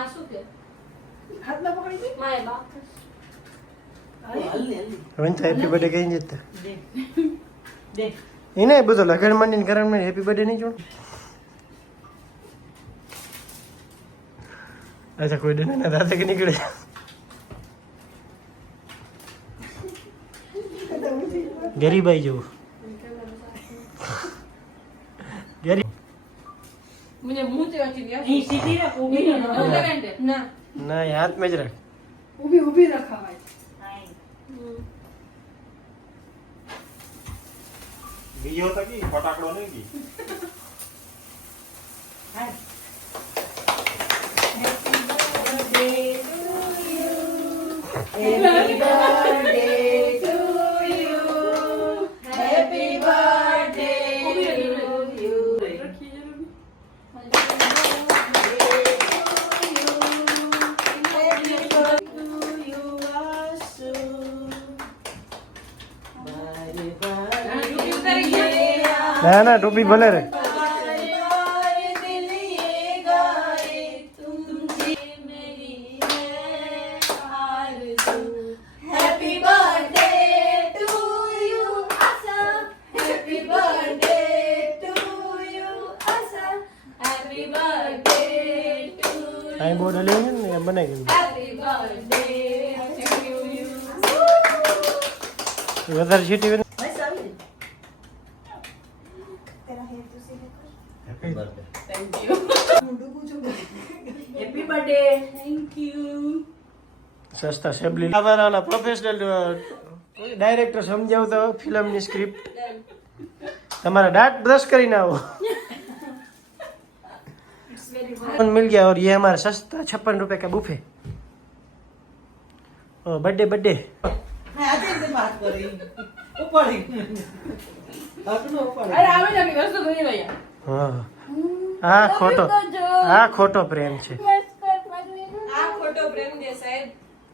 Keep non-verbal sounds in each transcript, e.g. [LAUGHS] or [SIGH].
હા શું કે? હાથમાં પકડી ગઈ? માય બા હવે તો હેપી બર્થડે કઈ જતા. એને બધું લગન માંડીને કરણમાં હેપી બર્થડે નહીં જોડ. અચ્છા કોઈ ડે ના દાદા કે નીકળે. ગરીબાઈ જેવું. અહીં સીધી રાખ, ઊભી ન રાખ. ना ના એ હાથમાં જ રાખ ઊભી ઊભી રખાવાય બીજો હતો કે ફટાકડો નહીં કી હા. Happy birthday to ના ના ટોપી ભલે રે. ટાઈમ બોર્ડ લઈ ને બનાવી વધારે સીટી સસ્તા સેબલી અમારા પ્રોફેશનલ ડાયરેક્ટર સમજાવતો ફિલ્મની સ્ક્રિપ્ટ તમારા दांत ब्रश કરીને આવો मिल गया और ये हमारा सस्ता छप्पन रुपए का बुफे बर्थडे बर्थडे હા આજે રીતે વાત કરી ઉપાડી હકનો ઉપાડી अरे आवे जाके वस्तु भरी भैया હા આ ખોટો આ ખોટો પ્રેમ છે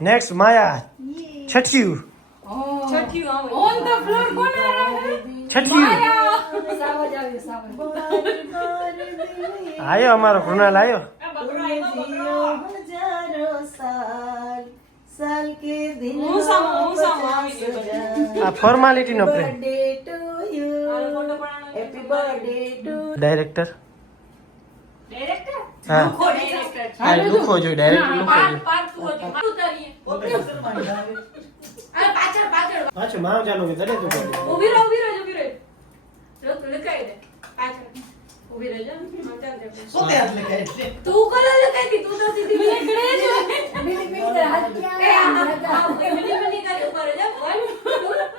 નેક્સ્ટ માયા છઠ્યું છઠ્યું ઓન ધ ફ્લોર કોણ છઠ્યું [LAUGHS] આયો અમારો કૃણાલ આયો. આ ફોર્માલિટી નો પ્રેમ ડાયરેક્ટર ડાયરેક્ટર હા. હા લુખો જો ડાયરેક્ટર લુખો જો હતી આ પાછળ પાછળ પાછું માવ કે દરે તું કરી રહો ઊભી રહો ઊભી રહો લોક લકાઈ દે પાછળ ઊભી રહેજો હા, ચાલ દે. શું તે હાથ લગાય એટલે તું કોને લકાઈ દી તું તો સીધી લકડે જ મિલી મિલી હાથ ક્યાં આ આ મિની મિની કરી ઉપર જ વન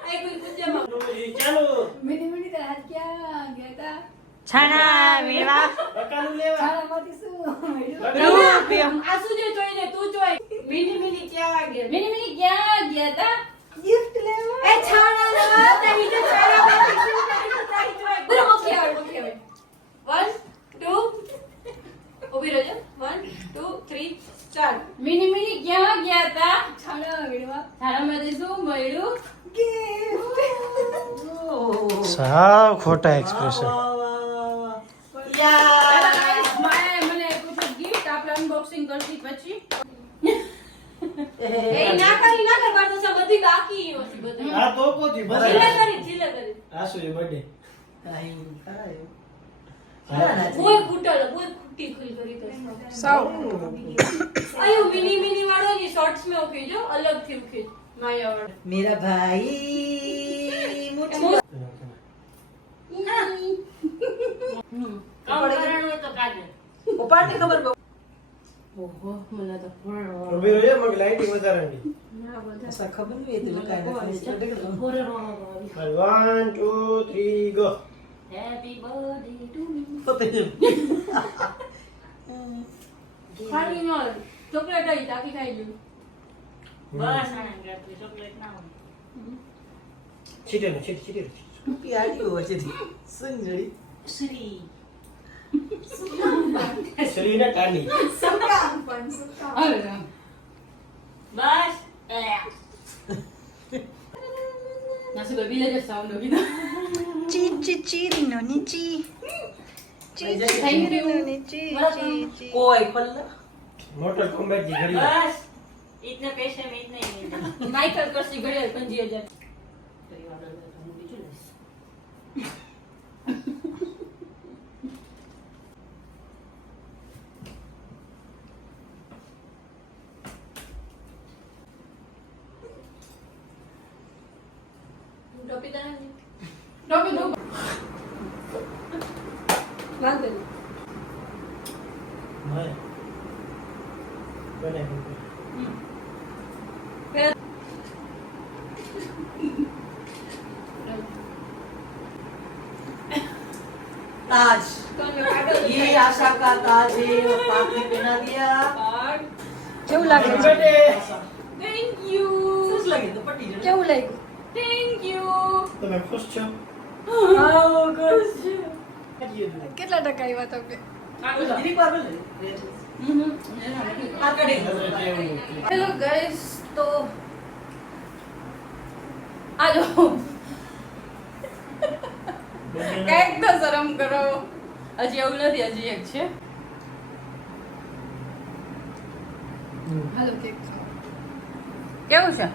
આઈ કોઈ કુંજામાં ચાલુ મિલી મિલી હાથ ક્યાં ગયા તા છાણા વેવા બકાલું લેવા ખાણામાંથી શું આ શું જે જોઈ તું જોઈ. મિની મિની ક્યાં ગયા મિની મિની ક્યાં ગયા તા? ગિફ્ટ લેવા. એ છાણા લેવા. તે જે છાણા તારી જોઈ બરો મખી આવે મખી વન ટુ ઊભી રહેજો. વન ટુ થ્રી ચાર. મિની મિની ક્યાં ગયા તા? છાણા મેળવા છાણામાંથી શું મળ્યું? સાવ ખોટા એક્સપ્રેશન યા માએ મને પૂછ્યું ગિફ્ટ આપણે અનબોક્સિંગ કરતી પછી એ ના કરી ના કર બાર તો બધી બાકી હતી બધી મિની વાળો ની શોર્ટ્સ મે ઉખીજો અલગથી ઉખીજ માયા વાળો મેરા ભાઈ મુઠી ખબર ઓહો મને તો ઊભી રહેજે, મગ લાઈટિંગ વધારાની. ખબર નહીં. હેપી બર્થડે ટુ મી ખબર ખાલી ન ચોકલેટ આવી તાકી ખાઈ લ્યું. છીટે ને, છીટ, છીટે ને. હોય છે શ્રીને કાની સુકામ પણ સુકામ અરે રામ બસ. નાસી બેબી લે સાઉન્ડ ઓગી ચી ચી ચી રીનો ની ચી ચી થઈ રહ્યું ની ચી ચી ચી કોઈ પલ્લ મોટર કોમ્બેટ જી ઘડી બસ ઇતને પેશે મે ઇતને માઈકલ કરસી ઘડિયાળ 5000 વાંધો નહીં. હા. બને, બને. ताज તો મેં કાઢો ये आशा का ताज है और पाप ने पहना दिया કાર્ડ. કેવું લાગે છે કેટલા ટકા આવ્યા તમે લો. હેલો ગાઈસ તો આજો. કંઈક તો શરમ કરો. હજી એવું નથી હજી એક છે. હાલો કેક કેવું છે?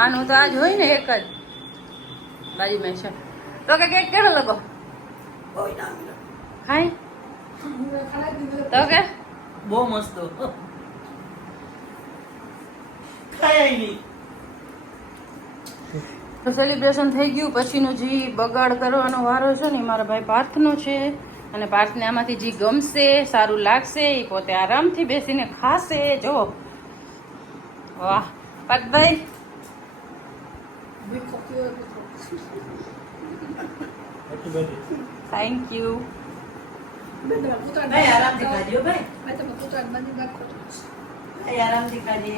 આનું તો આજ હોય ને એક જ. બાજુમાં છે. તો કે કેક કેડો લગો ખાય તો કે? બહુ મસ્ત. ખાય નહીં તો સેલિબ્રેશન થઈ ગયું. પછીનો જે બગાડ કરવાનો વારો છે ને એ મારા ભાઈ પાર્થનો છે. અને પાર્થને આમાંથી જે ગમશે સારું લાગશે એ પોતે આરામથી બેસીને ખાશે. જો. વાહ. પાર્થભાઈ. થેન્ક યુ ભાઈ આરામથી ખાજો ભાઈ મેં તમે ભાઈ આરામથી ખાજે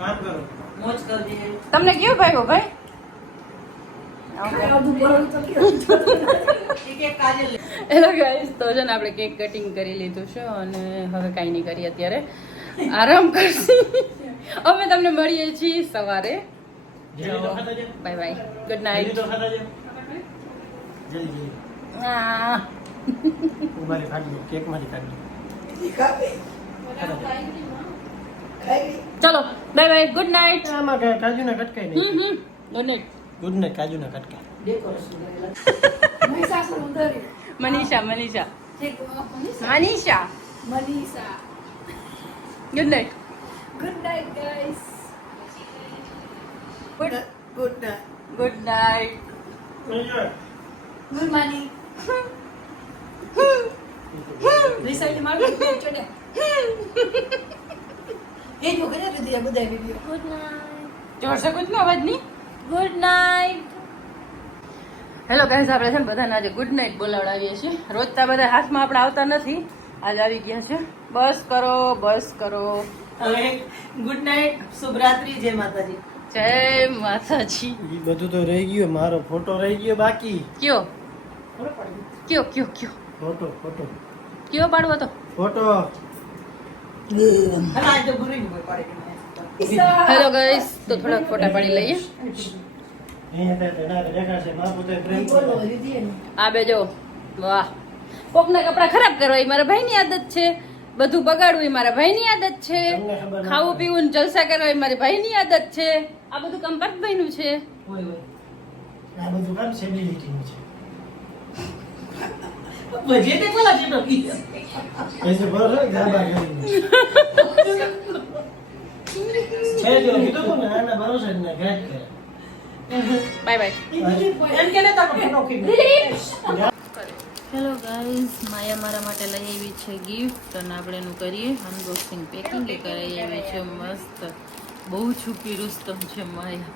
કામ કરો. મોજ કરજે. તમને કેવું ભાઈ? ભાઈ હેલો ગાઈસ તો છે ને આપણે કેક કટિંગ કરી લીધું છે અને હવે કાંઈ નહીં કરીએ અત્યારે. આરામ કરશી. અમે તમને મળીએ છીએ સવારે. Bye bye good night. જલ્દી જલ્દી. આ ઊભા રહી, કાઢી લો કેકમાંથી કાઢી લો ચલો બાય બાય ગુડ નાઇટ આમાં કાંઈ કાજુના કટકાય નહીં. હમ ગુડ નાઇટ ગુડ નાઇટ કાજુના કટકા. Decoration Manisha Manisha. Manisha. Manisha. Good night good night guys good good good night good morning રિસાઈડ મારો ચડે એ જો કરે રીધિયા બધા વિડિયો Good night. જોરશે કુછ નો અવાજ નહીં ગુડ નાઇટ હેલો ગાઈઝ આપણે છે ને બધાને આજે ગુડ નાઇટ બોલાવડાવીએ છીએ. રોજ તો આ બધા હાથમાં આપણે આવતા નથી. આજ આવી ગયા છે. બસ કરો બસ કરો. હવે ગુડ નાઇટ શુભરાત્રી જય માતાજી. જય માતાજી. બધું તો રહી ગયું મારો ફોટો રહી ગયો બાકી. કયો? કયો કયો કયો? Photo photo. કયો પાડવો તો ફોટો. હેલો ગાઈસ તો થોડાક ફોટા પાડી લઈએ. આ બે જો વાહ. કોકના કપડા ખરાબ કરવા એ મારા ભાઈની આદત છે. બધું બગાડવું એ મારા ભાઈની આદત છે. ખાવું પીવું જલસા કરવા એ મારી ભાઈની આદત છે. આ બધું કામ ભાઈનું છે. આ બધું કામ સેબિલિટીનું છે. બજેટ એ પેલા જેટલો કી પૈસે ભરો ગાબા કરીને મેં જો કીધું તું ને આના ભરોસે ને ઘાટ કરે બાય બાય. એમ કે ને તારો ફોટો ખીચ હેલો ગાઈઝ માયા મારા માટે લઈ આવી છે ગિફ્ટ અને આપણે એનું કરીએ અનબોક્સિંગ પેકિંગ કરાવી આવી છે મસ્ત. બહુ છુપી રુસ્તમ છે માયા.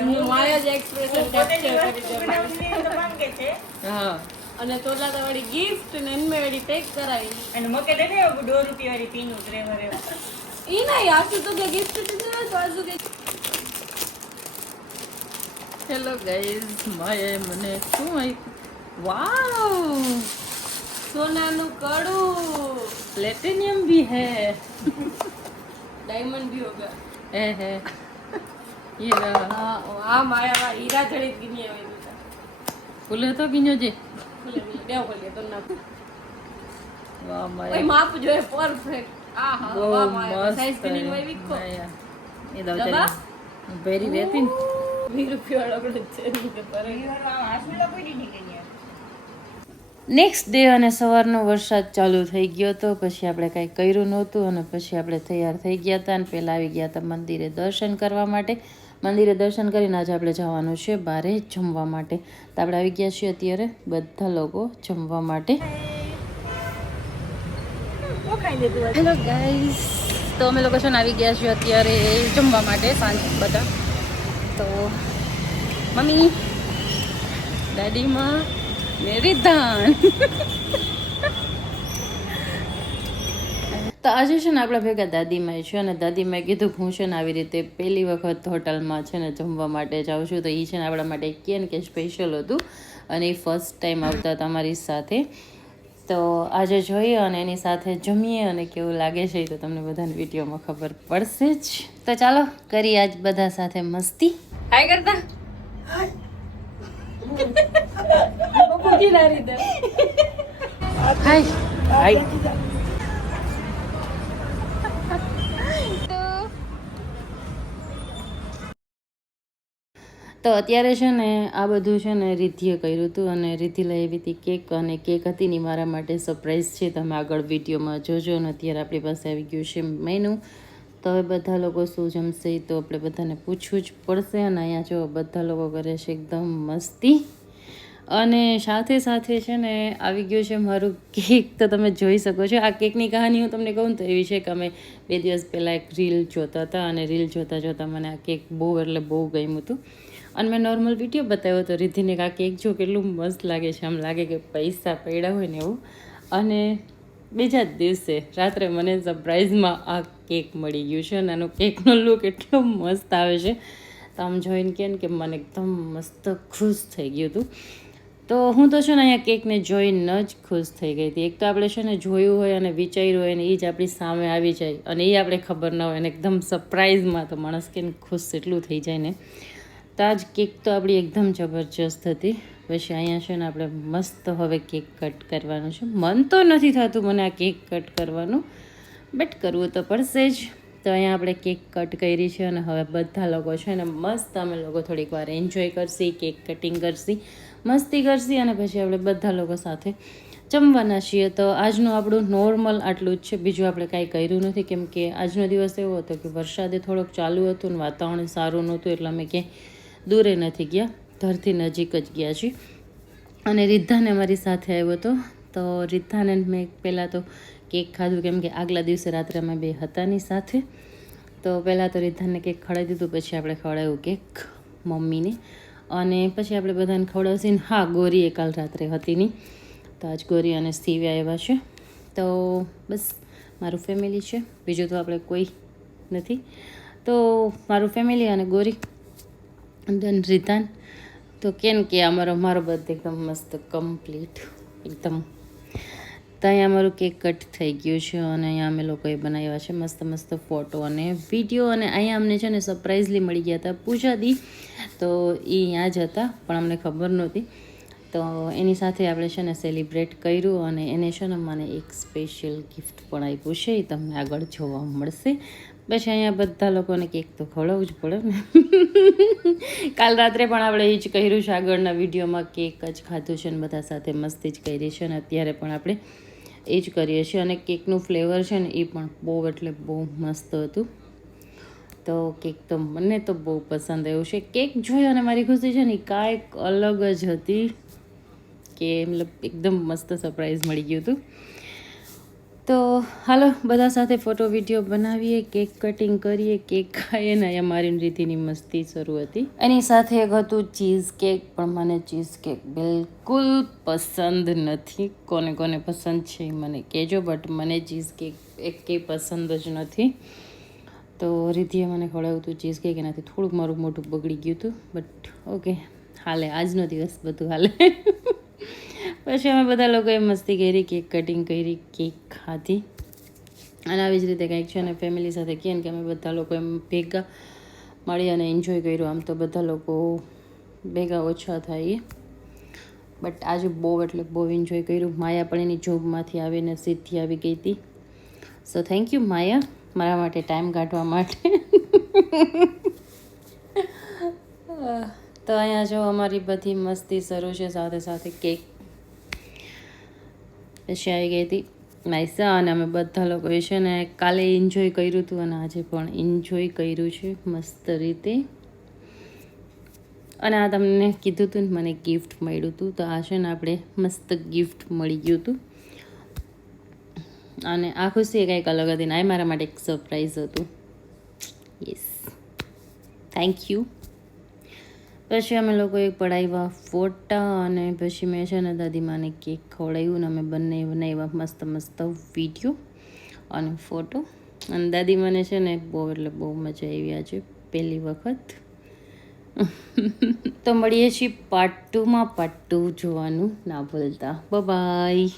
હું માયા જ એક્સપ્રેશન કેપ્ચર કરી દે હા. અને તોલા તો ગિફ્ટ ને એનમે વળી પેક કરાવી. અને મકે દે દે દો રૂપિયા વાળી પીનું ત્રેવર એવું ઈ નહીં આખી તો કે ગિફ્ટ દીધું તો આજુ કે હેલો ગાઈઝ માયાએ મને શું આપ્યું વાવ સોનાનું કડું. પ્લેટિનિયમ ભી હે. [LAUGHS] ડાયમંડ ભી હોગા. હે એ દવ રૂપિયા નેક્સ્ટ ડે અને સવારનો વરસાદ ચાલુ થઈ ગયો હતો પછી આપણે કાંઈ કર્યું નહોતું અને પછી આપણે તૈયાર થઈ ગયા હતા અને પહેલાં આવી ગયા હતા મંદિરે દર્શન કરવા માટે. મંદિરે દર્શન કરીને આજે આપણે જવાનું છે બારે જમવા માટે. તો આપણે આવી ગયા છીએ અત્યારે બધા લોકો જમવા માટે. હેલો ગાઈઝ તો અમે લોકો છે ને આવી ગયા છીએ અત્યારે જમવા માટે સાંજ બધા. તો મમ્મી દાદીમાં ને રિધાન [LAUGHS] તો આજે છે ને આપણા ભેગા દાદીમાએ છે અને દાદીમાએ કીધું હું છે ને આવી રીતે પહેલી વખત હોટલમાં છે ને જમવા માટે જાઉં છું. તો એ છે ને આપણા માટે કે ને કે સ્પેશિયલ હતું અને એ ફર્સ્ટ ટાઈમ આવતા તમારી સાથે. તો આજે જોઈએ અને એની સાથે જમીએ અને કેવું લાગે છે તો તમને બધાને વિડીયોમાં ખબર પડશે જ. તો ચાલો કરીએ આજ બધા સાથે મસ્તી. હાય કરતા પૂછી ના રીતે હાય હાય તો અત્યારે છે ને આ બધું છે ને રિદ્ધિએ કર્યું હતું અને રિદ્ધિ લઈ આવી કેક અને કેક હતી ને મારા માટે સરપ્રાઈઝ છે. તમે આગળ વિડીયોમાં જોજો અને અત્યારે આપણી પાસે આવી ગયું છે મેનુ તો હવે બધા લોકો શું જમશે તો આપણે બધાને પૂછવું જ પડશે અને અહીંયા જો બધા લોકો કરે છે એકદમ મસ્તી. અને સાથે સાથે છે ને આવી ગયું છે મારું કેક. તો તમે જોઈ શકો છો, આ કેકની કહાની હું તમને કહું તો એવી છે કે અમે બે દિવસ પહેલાં એક રીલ જોતા હતા અને રીલ જોતાં જોતાં મને આ કેક બહુ એટલે બહુ ગમ્યું હતું. અને મેં નોર્મલ વીડિયો બતાવ્યો હતો રિદ્ધિને આ કેક જો કેટલું મસ્ત લાગે છે, આમ લાગે કે પૈસા પડ્યા હોય ને એવું. અને બીજા જ દિવસે રાત્રે મને સરપ્રાઈઝમાં આ કેક મળી ગયું છે અને એનો કેકનો લુક એટલો મસ્ત આવે છે. તો આમ જોઈને કે ને કે મને એકદમ મસ્ત ખુશ થઈ ગયું હતું. તો હું તો છે ને અહીંયા કેકને જોઈને જ ખુશ થઈ ગઈ હતી. એક તો આપણે છે ને જોયું હોય અને વિચાર્યું હોય ને એ જ આપણી સામે આવી જાય અને એ આપણે ખબર ન હોય અને એકદમ સરપ્રાઇઝમાં તો માણસ કે ખુશ એટલું થઈ જાય ને. તો આજ કેક તો આપણી એકદમ જબરજસ્ત હતી. પછી અહીંયા છે ને આપણે મસ્ત હવે કેક કટ કરવાનું છે. મન તો નથી થતું મને આ કેક કટ કરવાનું. બટ કરવું તો પડશે જ. તો અહીંયા આપણે કેક કટ કરી છે અને હવે બધા લોકો છે ને મસ્ત અમે લોકો થોડીક વાર એન્જોય કરશી, કેક કટિંગ કરશી, મસ્તી કરશી અને પછી આપણે બધા લોકો સાથે જમવાના છીએ. તો આજનું આપણું નોર્મલ આટલું જ છે. બીજું આપણે કાંઈ કર્યું નથી. કેમ કે આજનો દિવસ એવો હતો કે વરસાદે થોડોક ચાલુ હતું ને વાતાવરણ સારું નહોતું એટલે અમે ક્યાંય દૂરે નથી ગયા. ઘરથી નજીક જ ગયા છીએ. અને રિદ્ધાને અમારી સાથે આવ્યો હતો. તો રિદ્ધાને મેં પહેલાં તો કેક ખાધું, કેમ કે આગલા દિવસે રાત્રે અમે બે હતાની સાથે. તો પહેલાં તો રિદ્ધાને કેક ખવડાવી દીધું, પછી આપણે ખવડાવ્યું કેક મમ્મીને. અને પછી આપણે બધાને ખવડાવશે ને, હા, ગોરી એ કાલ રાત્રે હતી નહીં તો આજ ગોરી અને સ્થિવ્યા આવ્યા છે. તો બસ, મારું ફેમિલી છે. બીજું તો આપણે કોઈ નથી. તો મારું ફેમિલી અને ગોરી ધન રિધાન. તો કેમ કે અમારો, મારો બર્થડે એકદમ મસ્ત કમ્પ્લીટ એકદમ તો અહીંયા અમારું કેક કટ થઈ ગયું છે અને અહીંયા અમે લોકોએ બનાવ્યા છે મસ્ત મસ્ત ફોટો અને વીડિયો અને અહીંયા અમને છે ને સરપ્રાઇઝલી મળી ગયા હતા પૂજાદી. તો એ અહીંયા જ હતા, પણ અમને ખબર નહોતી. તો એની સાથે આપણે છે ને સેલિબ્રેટ કર્યું અને એને છે ને મને એક સ્પેશિયલ ગિફ્ટ પણ આપ્યું છે એ તમને આગળ જોવા મળશે. પછી અહીંયા બધા લોકોને કેક તો ખવડાવવું જ પડે ને. કાલ રાત્રે પણ આપણે એ જ કર્યું છે આગળના વિડીયોમાં કેક જ ખાધું છે ને બધા સાથે મસ્તી જ કરી છે અને અત્યારે પણ આપણે એ જ કરીએ છીએ અને કેકનું ફ્લેવર છે ને એ પણ બહુ એટલે બહુ મસ્ત હતું. તો કેક તો મને તો બહુ પસંદ આવ્યું છે. કેક જોઈ અને મારી ખુશી છે ને કાંઈક અલગ જ હતી કે મતલબ એકદમ મસ્ત સરપ્રાઈઝ મળી ગયું હતું. તો હાલો, બધા સાથે ફોટો વીડિયો બનાવીએ કેક કટિંગ કરીએ કેક ખાઈએ ને અહીંયા મારી રીતિની મસ્તી શરૂ હતી. એની સાથે એક હતું ચીઝ કેક પણ મને ચીઝ કેક બિલકુલ પસંદ નથી. કોને કોને પસંદ છે મને કહેજો બટ મને ચીઝ કેક એકેય પસંદ જ નથી. તો રીતિએ મને ખવડાવ્યું હતું ચીઝ કેક એનાથી થોડુંક મારું મોટું બગડી ગયું હતું બટ ઓકે હાલે, આજનો દિવસ બધું હાલે. પછી અમે બધા લોકોએ મસ્તી કરી, કેક કટિંગ કરી, કેક ખાધી. અને આવી જ રીતે કંઈક છે ને ફેમિલી સાથે કહે ને કે અમે બધા લોકો એમ ભેગા મળી અને એન્જોય કર્યું. આમ તો બધા લોકો ભેગા ઓછા થઈએ બટ આજે બહુ એટલે બહુ એન્જોય કર્યું. માયા પણ એની જોબમાંથી આવીને સીધી આવી ગઈ હતી. So thank you Maya. મારા માટે ટાઈમ કાઢવા માટે. [LAUGHS] તો અહીંયા જો અમારી બધી મસ્તી શરૂ છે, સાથે સાથે કેક પછી આવી ગઈ હતી નાઈસા અને અમે બધા લોકોએ છે ને કાલે એન્જોય કર્યું હતું અને આજે પણ એન્જોય કર્યું છે, મસ્ત રીતે. અને આ તમને કીધું હતું ને મને ગિફ્ટ મળ્યું હતું તો આ છે ને આપણે મસ્ત ગિફ્ટ મળી ગયું હતું અને આ ખુશી કંઈક અલગ હતી ને, આ મારા માટે એક સરપ્રાઈઝ હતું. યસ થેન્ક યુ પછી અમે લોકોએ પડાવ્યા ફોટા અને પછી મેં છે ને દાદીમાને કેક ખવડાવ્યું અને અમે બંને બનાવ્યા મસ્ત મસ્ત વીડિયો અને ફોટો. અને દાદી મને છે ને બહુ એટલે બહુ મજા આવી આજે પહેલી વખત. તો મળીએ છીએ પાર્ટ ટુમાં જોવાનું ના ભૂલતા. બાય